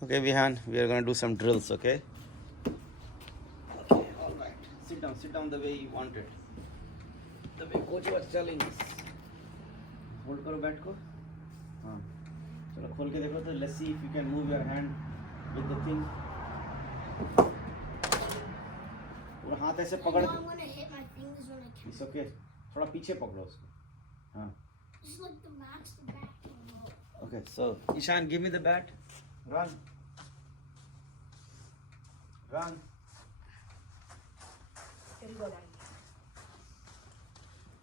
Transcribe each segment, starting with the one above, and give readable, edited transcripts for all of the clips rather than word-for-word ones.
Okay, Vihan, we are going to do some drills, okay? Okay, all right. Sit down the way you want it. The way coach was telling us. Hold करो bat को. हाँ. चलो खोल के देखो तो let's see if you can move your hand with the thing. और हाथ ऐसे पकड़ के. I'm gonna hit my fingers when I can. It's okay. थोड़ा पीछे पकड़ो उसको. हाँ. Just like the max, the back can go. Okay, so Ishan, give me the bat. Run. Run.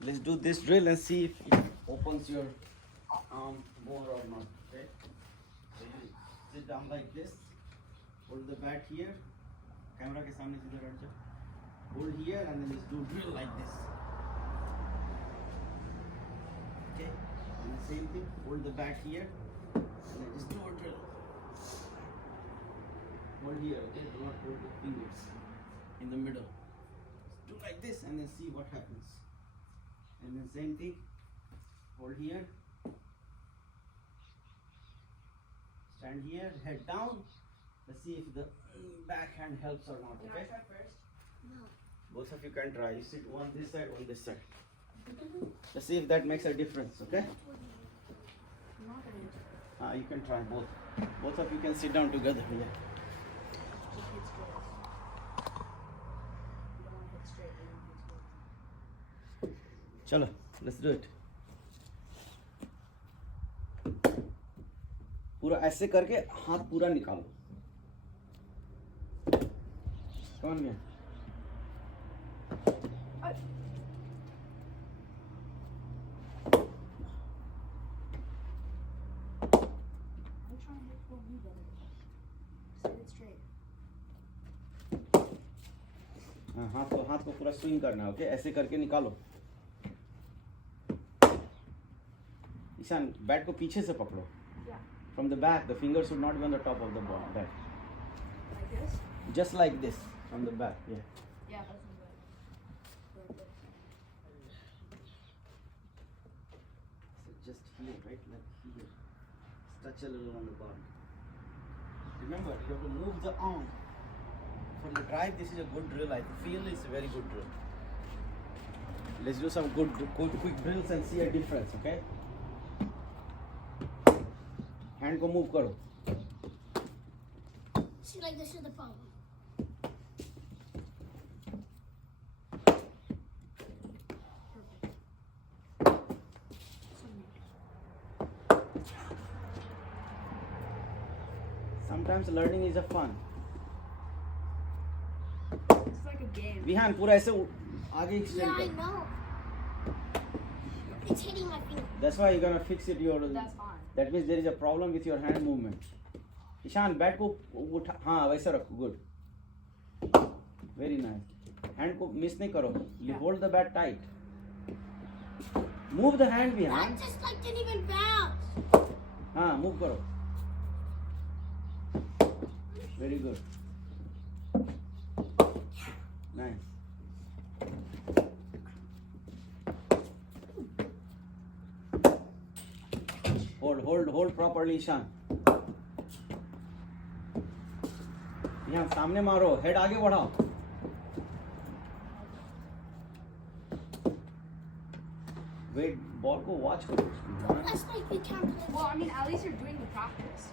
Let's do this drill and see if it opens your arm more or not. Okay. So you sit down like this. Hold the bat here. Camera के सामने सीधे बैठ जाओ. Hold here and then let's do drill like this. Okay. And the same thing. Hold the bat here. And then just do a drill. Hold here, okay? Do not hold the fingers in the middle. Just do like this and then see what happens. And then same thing. Hold here. Stand here, head down. Let's see if the backhand helps or not, okay? Can I try first? No. Both of you can try. You sit one this side, one this side. Let's see if that makes a difference, okay? I'm not gonna. You can try both. Both of you can sit down together. Yeah. Just hit straight. You don't want to hit straight. You don't hit straight. Chalo, let's do it. पूरा ऐसे करके हाथ पूरा निकालो. Come on, man. I'm trying to hit for you, brother. Just hit it straight. हाँ, हाथ को पूरा स्विंग करना है, ओके? ऐसे करके निकालो. ईशान, बैट को पीछे से पकड़ो. Yeah. From the back, the fingers should not be on the top of the ball. Bat. Like this? Just like this, from the back. Yeah. Yeah, that's good. Like this. So just here, right? Like here. Touch a little on the ball. Remember, you have to move the arm. For the drive, this is a good drill. I feel it's a very good drill. Let's do some quick drills and see a difference, okay? Hand को move करो. See, like this is the problem. Sometimes learning is a fun. It's like a game. Vihaan पूरा ऐसे आगे Yeah, extend I कर. know. It's hitting my finger. That's why you're gonna fix it. That's fine. That means there is a problem with your hand movement. Ishan bat को उठा. हाँ वैसा रखो. Good. Very nice. Hand को miss नहीं करो. You hold the bat tight. Move the hand behind. That just like didn't even bounce. हाँ move करो. Very good. Nice. Hold properly, Ishan. यहाँ सामने मारो. Head आगे बढ़ाओ. Wait, ball को watch करो. That's like you can't play. Well, I mean, at least you're doing the practice.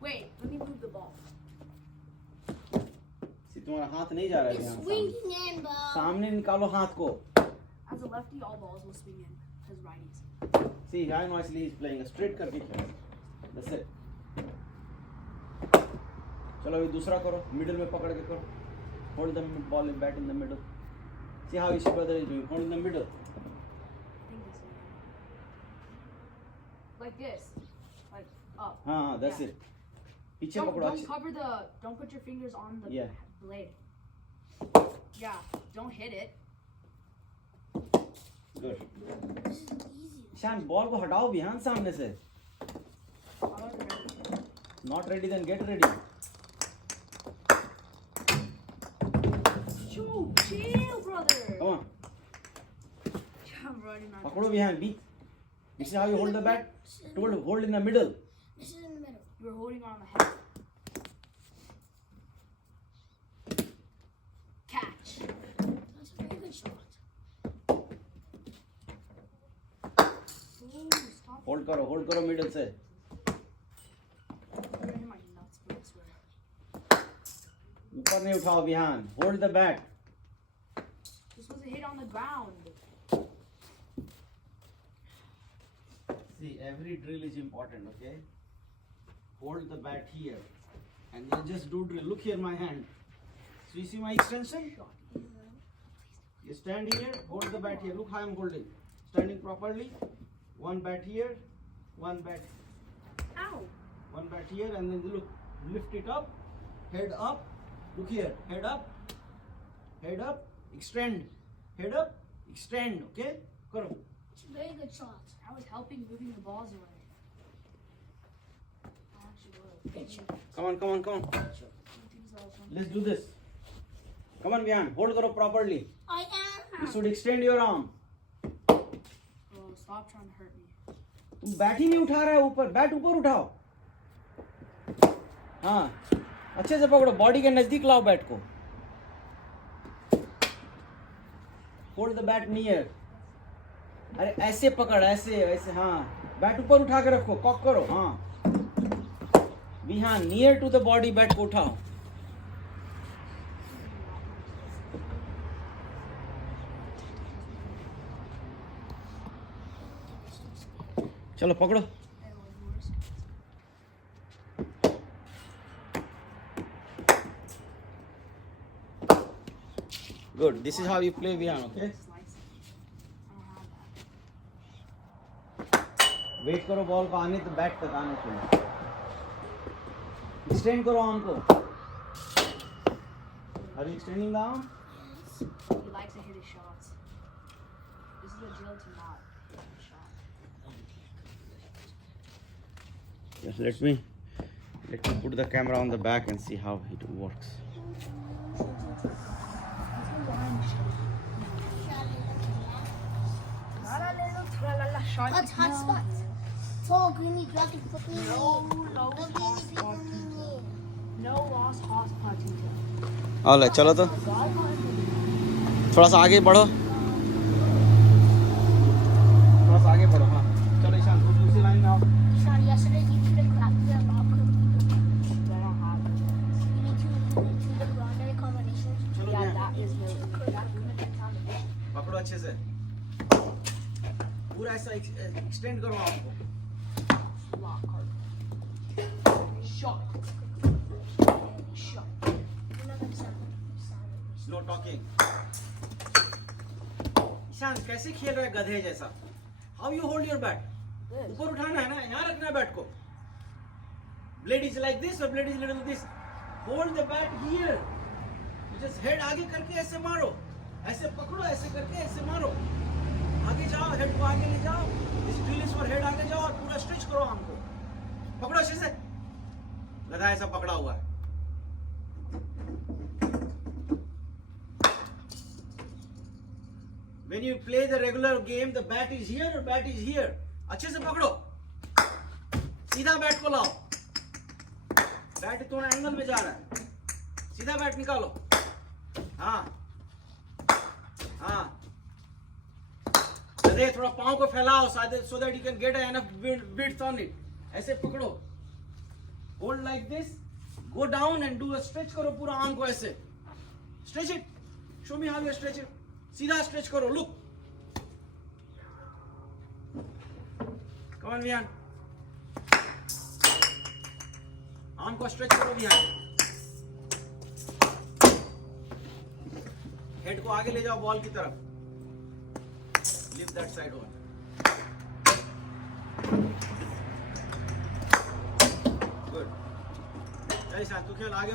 Wait, let me move the ball. तुम्हारा हाथ नहीं जा रहा है It's यहाँ swinging in, bro. सामने निकालो हाथ को. As a lefty, all balls will swing in as righties. See, Ryan Wesley is playing a straight करके खेल. That's it. चलो अभी दूसरा करो. Middle में पकड़ के करो. Hold the ball and bat in the middle. See how Ishi brother is doing. Hold in the middle. I think this way. Like this. Like up. हाँ, that's Yeah. it. पीछे पकड़ो अच्छे. Don't put your fingers on the Yeah. blade. Yeah, don't hit it. Good. This is easy. शान ball को हटाओ बिहान सामने से. I wasn't ready. Not ready, then get ready. Chill, brother. Come on. I'm running on. पकड़ो बिहान. This is how you hold the bat. Hold in the middle. This is in the middle. You were holding on the head. Catch. That's a very good shot. Ooh, stop. Hold करो middle से. You're gonna hit my nuts, bro, I swear. ऊपर नहीं उठाओ Vihaan. Hold the bat. This was a hit on the ground. See, every drill is important, okay? Hold the bat here. And then just do drill. Look here, my hand. So you see my extension? You stand here, hold the bat here. Look how I'm holding. Standing properly. One bat here, one bat. Ow. One bat here, and then look. Lift it up. Head up. Look here. Head up. Head up. Extend. Head up. Extend. Okay? Karo. It's a very good shot. I was helping moving the balls away. I actually was. Good shot. Come on. Good shot. Let's do this. Come on, Vihan. Hold karo properly. I You am. should extend your arm. Bro, stop trying to hurt me. तुम bat ही नहीं उठा रहा है ऊपर. Bat ऊपर उठाओ. हाँ. अच्छे से पकड़ो. बॉडी के नजदीक लाओ बैट को. Hold the bat near. अरे ऐसे पकड़. ऐसे हाँ. बैट ऊपर उठा के रखो. कॉक करो. हाँ. Vihan, near to the body. Bat को उठाओ. चलो पकड़ो. Good. This is how you play Vihan, okay? Wait करो बॉल को आने तो बैट तक आने के लिए. एक्सटेंड करो आर्म को. Are you extending the arm? He likes to hit his shots. This is a drill to not hit a shot. Just let me put the camera on the back and see how it works. Hot spots. Tall, greeny, black, and purple. No lost hot spots. और ले चलो तो थोड़ा सा आगे बढ़ो. थोड़ा सा आगे बढ़ो. हाँ चलो ईशान दूसरी लाइन में आओ. Sean, yesterday you did a grab the lock. I don't have it. You need to do the grounded combinations. चलो Yeah, Vihan. that is really good. That's gonna be time. पकड़ो अच्छे से. पूरा ऐसा एक्सटेंड करो आपको. Lock hard. Shot. Shot. You're not gonna sound no talking. Ishan कैसे खेल रहा है गधे जैसा. How you hold your bat. ऊपर उठाना है ना. यहाँ रखना है बैट को. ब्लेड इज लाइक दिस और blade is little this. Hold the bat here. Just head आगे करके ऐसे मारो. ऐसे पकड़ो. ऐसे करके ऐसे मारो. आगे जाओ. हेड को आगे ले जाओ. This drill is for head. आगे जाओ और पूरा स्ट्रेच करो आर्म को. पकड़ो अच्छे से. गधा ऐसा पकड़ा हुआ है. When you play the regular game, the bat is here or bat is here. अच्छे से पकड़ो. सीधा बैट को लाओ. बैट थोड़ा एंगल में जा रहा है. सीधा बैट निकालो. हाँ हाँ. अरे थोड़ा पाँव को फैलाओ so that you can get enough width on it. ऐसे पकड़ो. Hold like this. Go down and do a stretch करो पूरा आर्म को ऐसे. Stretch it. Show me how you stretch it. सीधा स्ट्रेच करो. Look. Come on Vihan. Arm को stretch करो विहान. हेड को आगे ले जाओ बॉल की तरफ. Lift that side one. Good. चल ईशान तू खेल आगे.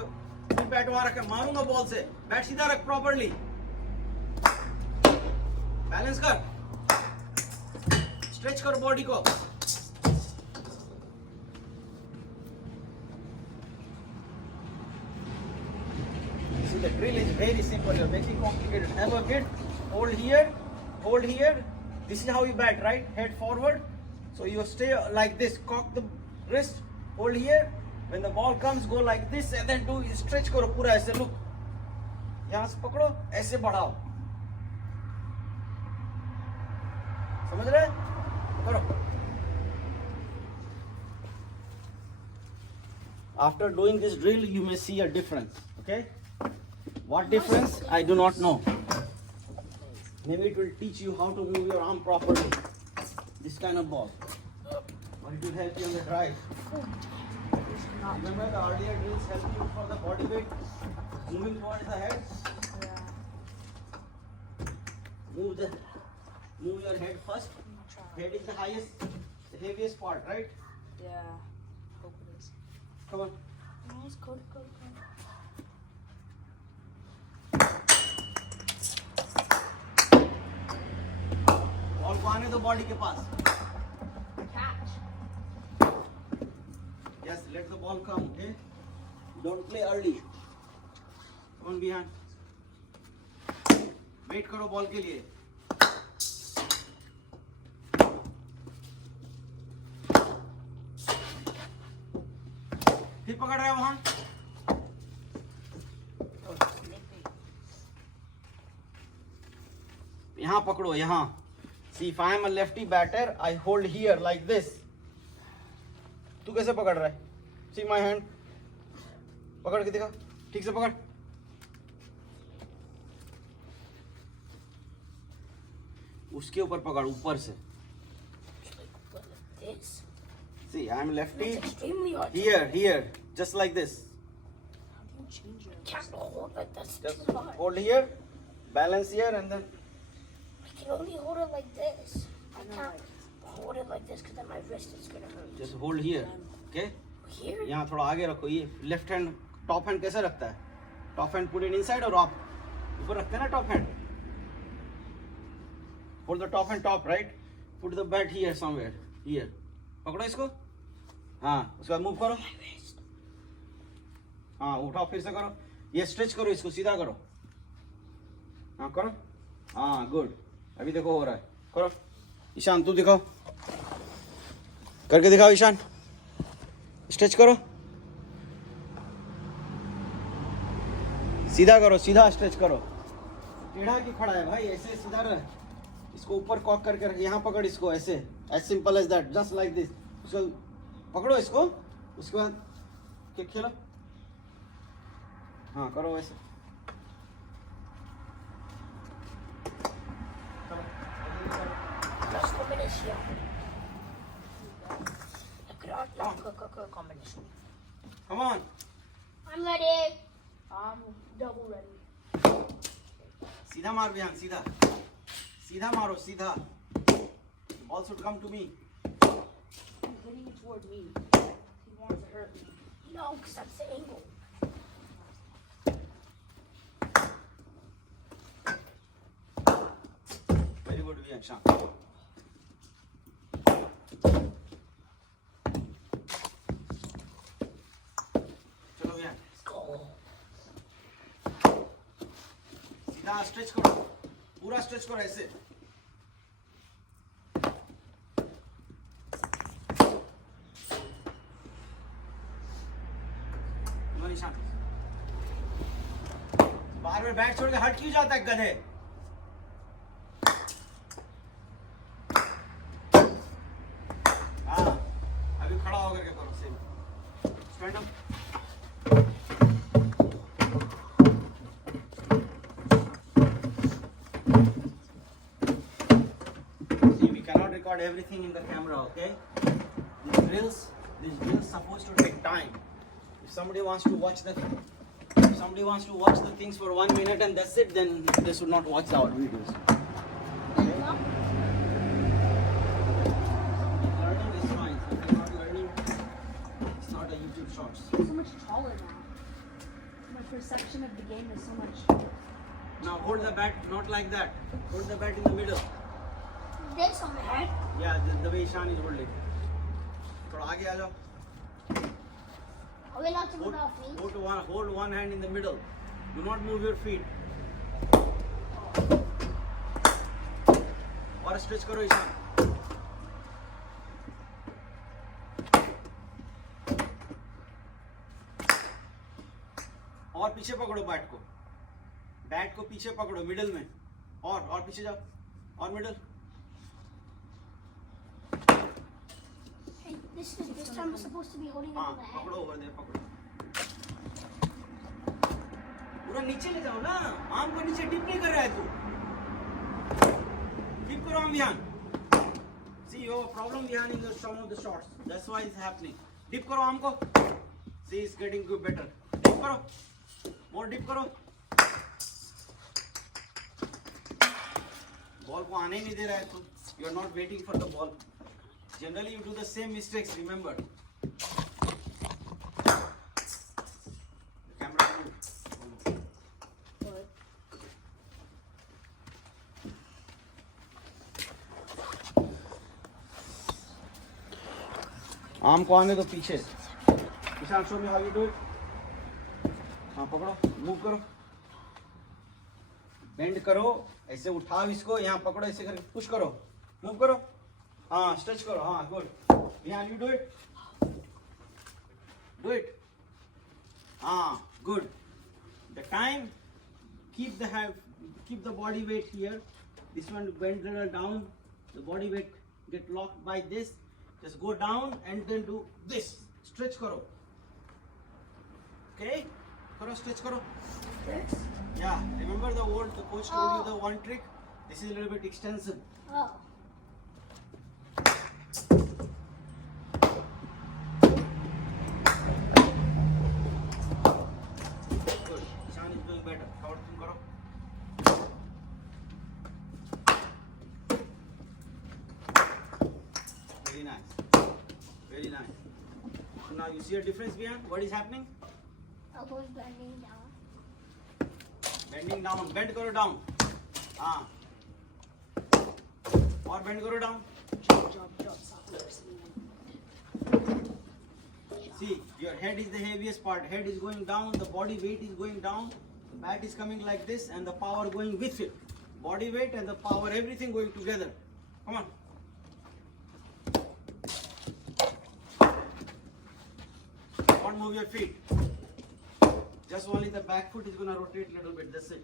फिर बैट वहां रख. मारूंगा बॉल से. बैट सीधा रख प्रॉपर्ली. बैलेंस कर. स्ट्रेच कर बॉडी को. See, the drill is very simple. You're making complicated. Have a bit. Hold here. Hold here. This is how you bat, right? Head forward. So you stay like this. Cock the wrist. Hold here. When the ball comes, go like this and then do stretch करो पूरा ऐसे. Look. यहाँ से पकड़ो, ऐसे बढ़ाओ. समझ रहे? करो. After doing this drill, you may see a difference. Okay? What difference? I do not know. Maybe it will teach you how to move your arm properly. This kind of ball. Or it will help you on the drive. Remember the earlier drills helped you for the body weight moving towards the head? Yeah. Move your head first. Head is the highest, the heaviest part, right? Yeah. Hope it is. Come on. Nice, go. Ball को आने दो body के पास. Catch. Yes, let the ball come, okay? Don't play early. Come on behind. Wait करो ball के लिए. फिर पकड़ रहा है वहाँ. यहाँ पकड़ो यहाँ. See, if I am a lefty batter, I hold here like this. तू कैसे पकड़ रहा है? See my hand. पकड़ के दिखा. ठीक से पकड़. उसके ऊपर पकड़, ऊपर से. This. See, I am lefty. It's extremely hard. Here, just like this. How do you change your Can't hold like that's Just too hard. hold here, balance here, and then. I can only hold it like this. I I know, can't hold it like this because then my wrist is gonna hurt. Just hold here. Okay? Here? यहाँ थोड़ा आगे रखो. ये left hand top hand कैसे रखता है? Top hand put it inside और आप ऊपर रखते हैं ना top hand. Hold the top hand top, right? Put the bat here somewhere. Here. पकड़ो इसको. हाँ, उसके बाद मूव करो. My wrist. हाँ, उठाओ फिर से करो. ये स्ट्रेच करो, इसको सीधा करो. हाँ करो. हाँ गुड. अभी देखो हो रहा है. करो. ईशान तू दिखाओ. करके दिखाओ ईशान. स्ट्रेच करो. सीधा करो, सीधा स्ट्रेच करो. टेढ़ा क्यों खड़ा है भाई? ऐसे सीधा रह. इसको ऊपर कॉक करके रख. यहाँ पकड़ इसको ऐसे. As simple as that. Just like this. उसको पकड़ो इसको. उसके बाद किक खेलो. हाँ करो वैसे. Last combination. Combination. Come on. I'm ready. I'm double ready. सीधा मार बिहान. सीधा. सीधा मारो. सीधा. Ball should come to me. He's hitting it toward me. He wants to hurt me. No, because that's the angle. Very good बिहान. शान. चलो बिहान. Let's go. सीधा stretch करो. पूरा स्ट्रेच करो ऐसे. निशान. बार बार बैट छोड़ के हट क्यों जाता है गधे? हाँ अभी खड़ा होकर के करो. Same. Stand up. Record everything in the camera, okay? These drills supposed to take time. If somebody wants to watch the things for 1 minute and that's it, then they should not watch our videos. Learning is fine. If you're not learning, it's not a YouTube Shorts. I'm so much taller now. My perception of the game is so much. Now hold the bat not like that. Hold the bat in the middle. This on my head. Yeah, the way Ishan is holding. थोड़ा आगे आ जाओ. Are we allowed to move our feet? Hold one hand in the middle. Do not move your feet. और stretch करो ईशान. और पीछे पकड़ो bat को पीछे पकड़ो मिडिल में, और पीछे जाओ, और middle. Hey, this time we're supposed to be holding it हाँ on the head. पकड़ो, ओवर दे पकड़ो, पूरा नीचे ले जाओ ना, आर्म को नीचे डिप नहीं कर रहा है तू, डिप करो आर्म ध्यान। See your problem behind in some of the shots, that's why it's happening. Dip करो आर्म को, see it's getting good better, dip करो, more डिप करो। बॉल को आने नहीं दे रहा है तू, you are not waiting for the ball. Generally you do the same mistakes, remember. Camera move. Arm को आने दो पीछे। ईशान शो में हाउ यू डू इट। हाँ पकड़ो, मूव करो, बेंड करो, ऐसे उठाओ इसको, यहाँ पकड़ो, ऐसे करके पुश करो, मूव करो, हाँ स्ट्रेच करो, हाँ गुड। यहाँ यू डू इट, हाँ good. The time keep the body weight here. This one bend a little down, the body weight get locked by this. Just go down and then do this. Stretch karo. Okay? Karo, stretch karo. This? Yeah. Remember the coach told you the one trick? This is a little bit extension. Oh. Good. Ishan is doing better. Cover thing karo. Very nice. Very nice. So now you see a difference behind what is happening? Elbows bending down. Bending down. Bend karo down. हाँ. और bend करो down. See, your head is the heaviest part. Head is going down. The body weight is going down. The bat is coming like this, and the power going with it. Body weight and the power, everything going together. Come on. Don't move your feet. Just only the back foot is gonna rotate a little bit. That's it.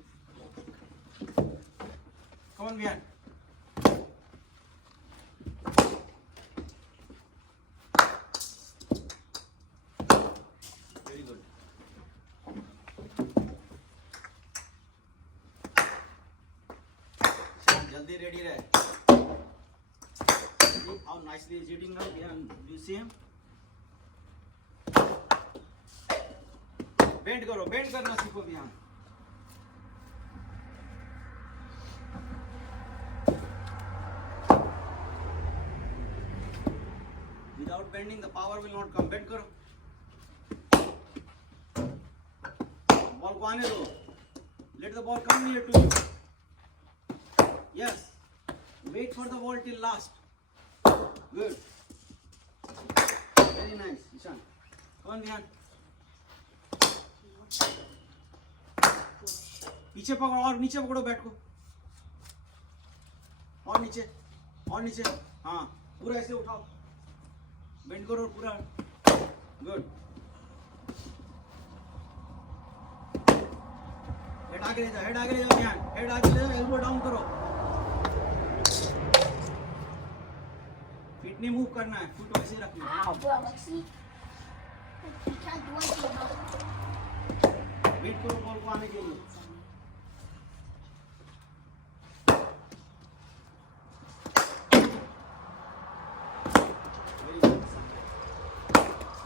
Come on, Vian. Very good. Shan, jaldi ready रहे. See how nicely he's hitting now. Vian, do you see him? Bend करो, bend करना सीखो ध्यान। Without bending, the power will not come. Bend करो। Ball को आने दो। Let the ball come near to you. Yes. Wait for the ball till last. Good. Very nice, Ishan. Come on, Vihan. पीछे पकड़ो और नीचे पकड़ो बैट को, और नीचे, हाँ पूरा ऐसे उठाओ, बेंड करो पूरा, गुड। हेड आगे ले जाओ ध्यान, हेड आगे ले जाओ, एल्बो डाउन करो, फीट नहीं मूव करना है, फुट वैसे रखना है। Ow, bro, like, see? You can't do anything about it. Wait करो बॉल को आने के लिए।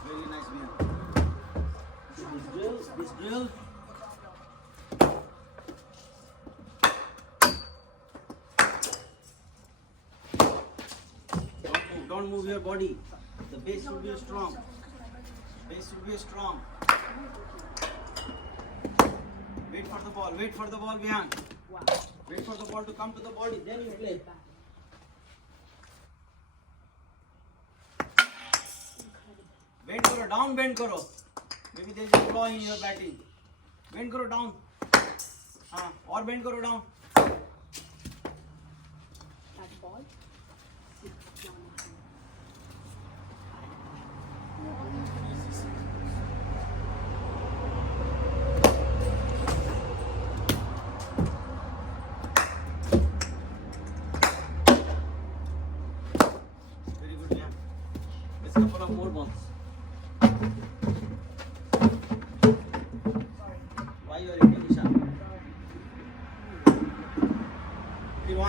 Very nice, man. This drill. Don't move your body. The base should be strong. Base should be strong. Wait for the ball. Wait for the ball behind. Wait for the ball to come to the body. Then you play. Bend करो, down bend करो. Maybe there is a flaw in your batting. Bend करो down. हाँ, और bend करो down.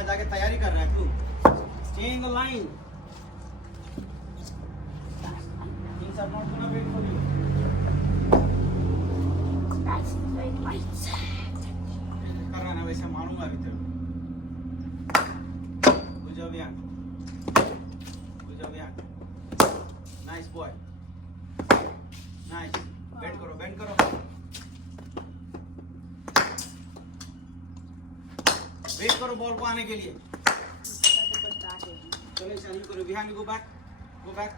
वहां जाके तैयारी कर रहा है तू. Stay in the line. Things are not gonna wait for you. That's very light. कर रहा ना वैसे मारूंगा अभी तेरे को. Good job, Yan. Good job, Yan. Nice boy. Nice. Bend करो, bend करो. Wait करो बॉल को आने के लिए. चलो चालू करो. Behind, go back. Go back.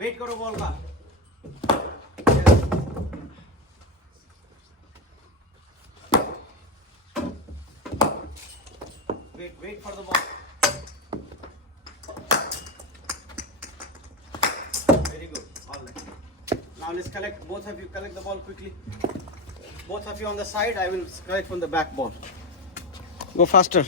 Wait करो बॉल का. Wait for the ball. Very good. All right. Now let's collect. Both of you collect the ball quickly. Both of you on the side. I will collect from the back ball. Go faster.